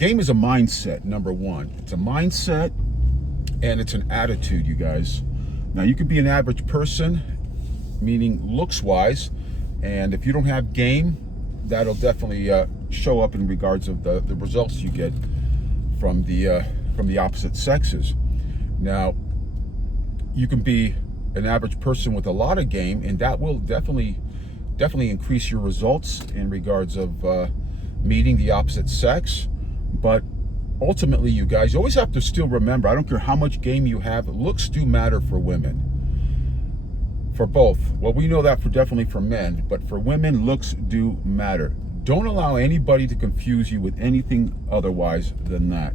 Game is a mindset, number one. It's a mindset and it's an attitude, you guys. Now, you could be an average person, meaning looks-wise, and if you don't have game, that'll definitely show up in regards of the results you get from the opposite sexes. Now, you can be an average person with a lot of game, and that will definitely increase your results in regards of meeting the opposite sex. But ultimately, you guys, you always have to still remember, I don't care how much game you have, looks do matter for women. For both. Well, we know that definitely for men, but for women, looks do matter. Don't allow anybody to confuse you with anything otherwise than that.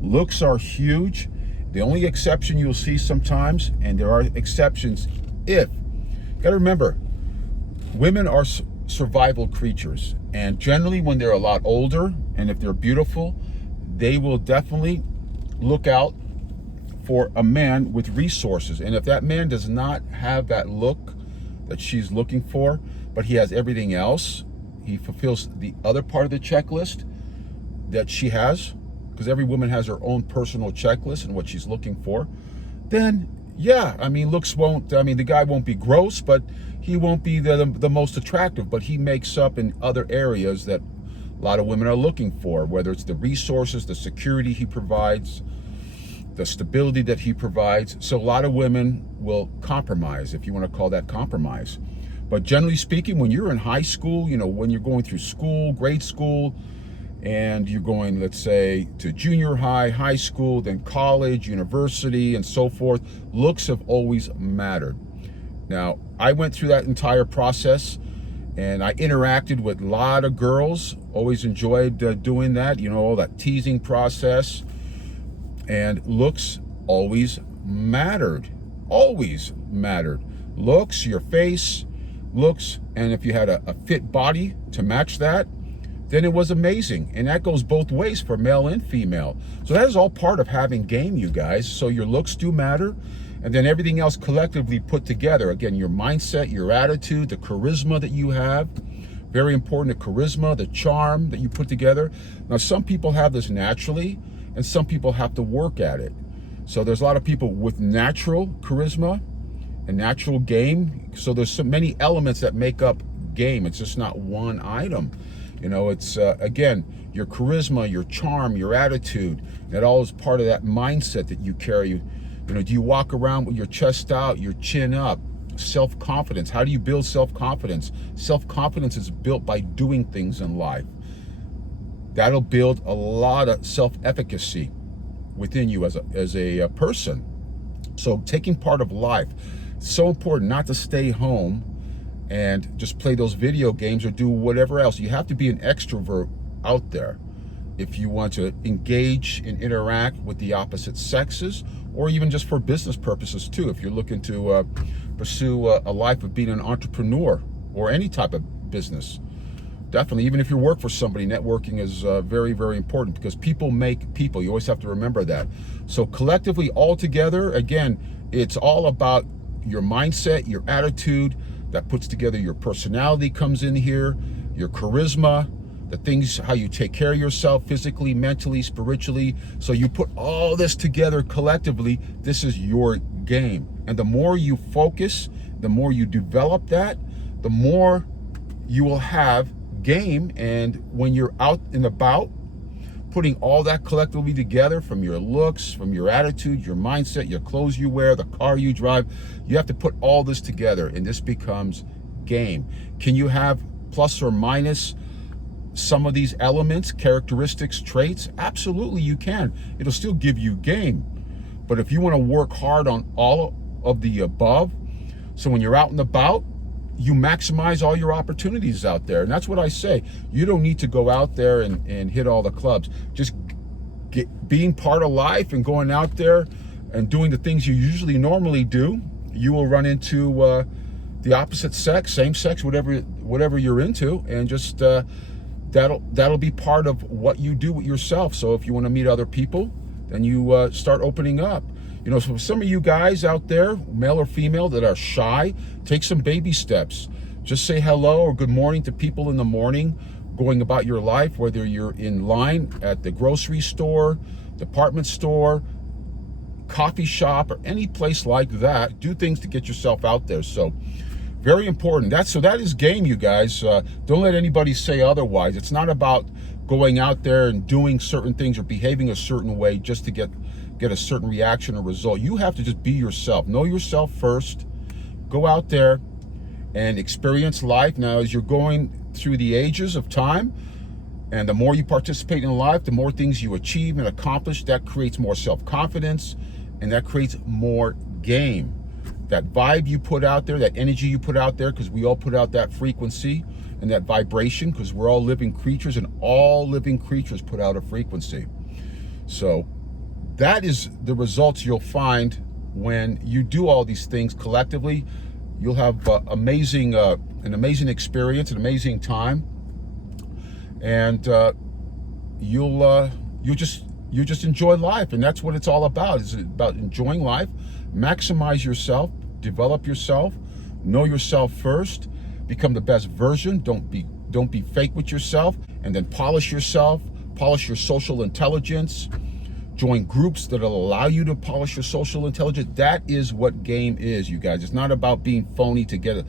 Looks are huge. The only exception you'll see sometimes, and there are exceptions if, you gotta remember, women are survival creatures, and generally when they're a lot older and if they're beautiful, they will definitely look out for a man with resources. And if that man does not have that look that she's looking for, but he has everything else, he fulfills the other part of the checklist that she has, because every woman has her own personal checklist and what she's looking for, then yeah, I mean, looks won't, I mean, the guy won't be gross, but he won't be the most attractive, but he makes up in other areas that a lot of women are looking for, whether it's the resources, the security he provides, the stability that he provides. So a lot of women will compromise, if you want to call that compromise. But generally speaking, when you're in high school, you know, when you're going through school, grade school, and you're going, let's say, to junior high, high school, then college, university, and so forth, looks have always mattered. Now, I went through that entire process, and I interacted with a lot of girls, always enjoyed doing that, you know, all that teasing process, and looks always mattered, always mattered. Looks, your face, looks, and if you had a fit body to match that, then it was amazing. And that goes both ways for male and female. So that is all part of having game, you guys. So your looks do matter, and then everything else collectively put together. Again, your mindset, your attitude, the charisma that you have. Very important, the charisma, the charm that you put together. Now, some people have this naturally, and some people have to work at it. So there's a lot of people with natural charisma and natural game. So there's so many elements that make up game. It's just not one item. You know, it's, again, your charisma, your charm, your attitude. That all is part of that mindset that you carry. You know, do you walk around with your chest out, your chin up? Self-confidence. How do you build self-confidence? Self-confidence is built by doing things in life. That'll build a lot of self-efficacy within you as a person. So taking part of life, it's so important not to stay home and just play those video games or do whatever else. You have to be an extrovert out there if you want to engage and interact with the opposite sexes, or even just for business purposes too. If you're looking to pursue a life of being an entrepreneur or any type of business, definitely, even if you work for somebody, networking is very, very important, because people make people. You always have to remember that. So collectively, all together, again, it's all about your mindset, your attitude, that puts together your personality comes in here, your charisma, the things, how you take care of yourself physically, mentally, spiritually. So you put all this together collectively, this is your game. And the more you focus, the more you develop that, the more you will have game. And when you're out and about, putting all that collectively together, from your looks, from your attitude, your mindset, your clothes you wear, the car you drive, you have to put all this together, and this becomes game. Can you have plus or minus some of these elements, characteristics, traits? Absolutely you can. It'll still give you game. But if you want to work hard on all of the above, so when you're out and about, you maximize all your opportunities out there. And that's what I say. You don't need to go out there and hit all the clubs. Just being part of life and going out there and doing the things you usually normally do, you will run into the opposite sex, same sex, whatever you're into, and just that'll be part of what you do with yourself. So if you want to meet other people, then you start opening up. You know, so for some of you guys out there, male or female, that are shy, take some baby steps. Just say hello or good morning to people in the morning. going about your life, whether you're in line at the grocery store, department store, coffee shop, or any place like that. Do things to get yourself out there. So very important. That is game, you guys. Don't let anybody say otherwise. It's not about going out there and doing certain things or behaving a certain way just to get a certain reaction or result. You have to just be yourself. Know yourself first. Go out there and experience life. Now, as you're going through the ages of time, and the more you participate in life, the more things you achieve and accomplish. That creates more self-confidence, and that creates more game. That vibe you put out there, that energy you put out there, because we all put out that frequency and that vibration, because we're all living creatures, and all living creatures put out a frequency. So that is the results you'll find when you do all these things collectively. You'll have an amazing experience, an amazing time, and you'll just enjoy life. And that's what it's all about. It's about enjoying life. Maximize yourself, develop yourself, know yourself first, become the best version. Don't be fake with yourself, and then polish yourself, polish your social intelligence. Join groups that'll allow you to polish your social intelligence. That is what game is, you guys. It's not about being phony to get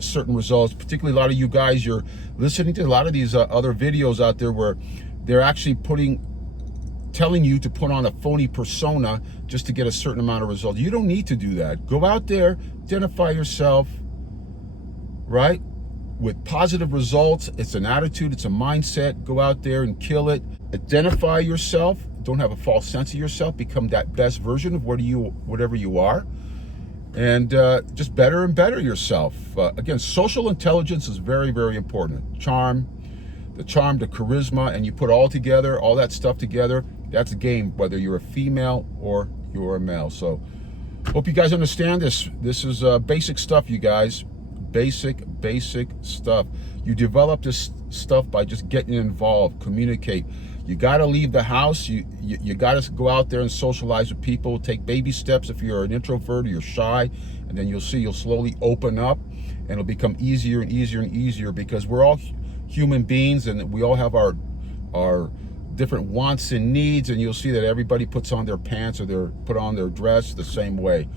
certain results. Particularly, a lot of you guys, you're listening to a lot of these other videos out there where they're actually telling you to put on a phony persona just to get a certain amount of results. You don't need to do that. Go out there, identify yourself, right? With positive results. It's an attitude, it's a mindset. Go out there and kill it. Identify yourself. Don't have a false sense of yourself. Become that best version of whatever you are. And just better and better yourself. Again, social intelligence is very, very important. The charm, the charisma, and you put all that stuff together. That's a game, whether you're a female or you're a male. So hope you guys understand this. This is basic stuff, you guys. Basic stuff. You develop this stuff by just getting involved, communicate. You got to leave the house. You got to go out there and socialize with people. Take baby steps if you're an introvert or you're shy, and then you'll slowly open up, and it'll become easier and easier and easier, because we're all human beings, and we all have our different wants and needs, and you'll see that everybody puts on their pants or put on their dress the same way,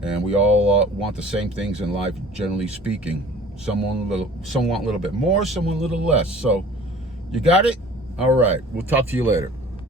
and we all want the same things in life, generally speaking. Some want a little bit more, some want a little less. So you got it? All right, we'll talk to you later.